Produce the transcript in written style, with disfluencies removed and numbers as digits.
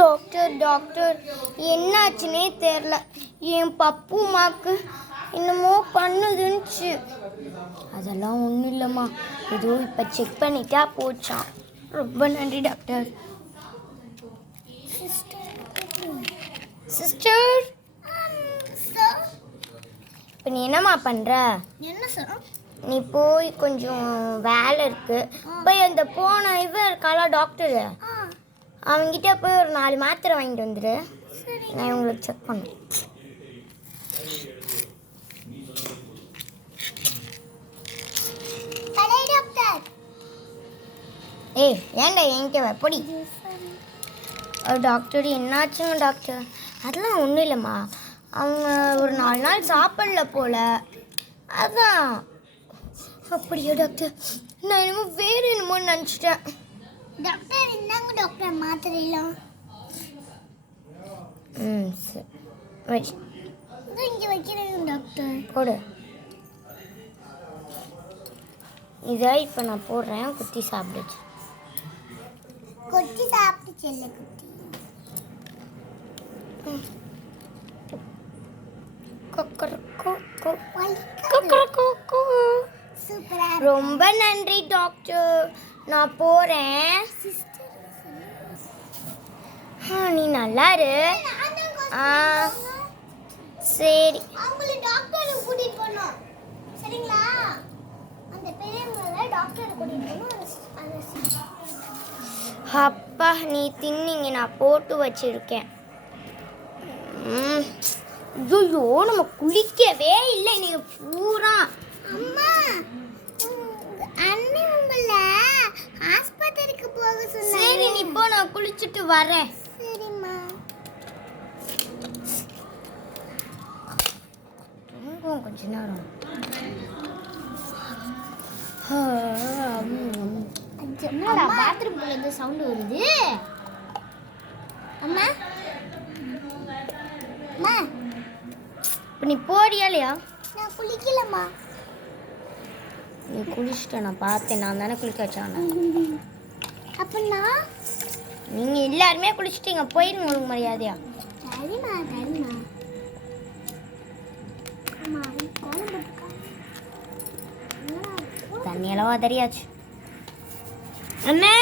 Doctor doctor என்னாச்சுன்னே தெரில. என் பப்புமாக்கு என்னமோ பண்ணுதுன்னுச்சு. அதெல்லாம் ஒன்றும் இல்லைம்மா, ஏதோ இப்போ செக் பண்ணிட்டா போச்சான். ரொம்ப நன்றி டாக்டர். சிஸ்டர் இப்போ நீ என்னம்மா பண்ணுற? என்ன சார்? நீ போய் கொஞ்சம் வேலை இருக்கு, போய் அந்த போன இவன் இருக்காளா டாக்டரு, அவங்ககிட்ட போய் ஒரு 4 மாத்திரை வாங்கிட்டு வந்துடு. நான் உங்களுக்கு செக் பண்ணுறேன். ஏய் ஏன்டா என்கிட்ட பொடி. டாக்டர் என்னாச்சுங்க டாக்டர்? அதெல்லாம் ஒன்றும் இல்லைம்மா, அவங்க ஒரு 4 நாள் சாப்பிடல போல, அதான். அப்படியா டாக்டர்? நான் என்னமோ வேறு என்னமோ நினச்சிட்டேன். டாக்டர் இந்தாங்க டாக்டர் மாத்திரைலாம். சரி இங்கே வைக்கிறேன் டாக்டர். போடு. இதை இப்போ நான் போடுறேன், குத்தி சாப்பிடுச்சு. கொட்டி சாப்பிட்டு செல்ல குட்டி. ரொம்ப நன்றி டாக்டர், நான் போறேன். நீ நல்லா இரு. சரி. அவங்களை டாக்டர் கூட்டிட்டு போனோம் சரிங்களா? அந்த பெரியவங்கள டாக்டர் கூட்டிட்டு போனோம். அப்பா நீ தின்னிங்க, நான் போட்டு வச்சிருக்கேன். ஐயோ நம்ம குளிக்கவே இல்லை நீ பூரா. அம்மா அண்ணி உங்களை ஆஸ்பத்திரிக்கு போக சொன்னாங்க. சரி நீ போ, நான் குளிச்சுட்டு வரேன். சரிம்மா. கொஞ்ச நேரம். என்னடா பாத்ரூம்ல இருந்து சவுண்ட் வருது? அம்மா அம்மா இப்போ நீ போடியா இல்லையா? நான் குளிக்கலம்மா. நீ குளிச்சுட்ட, நான் பார்த்தேன். நான் தானே குளிக்க வச்சானே. அப்படின்னா நீங்கள் எல்லாருமே குளிச்சுட்டீங்க, போயிருங்க உங்களுக்கு மரியாதையா. சரிம்மா சரிம்மா. தண்ணியெல்லாம் தெரியாச்சு. அண்ணே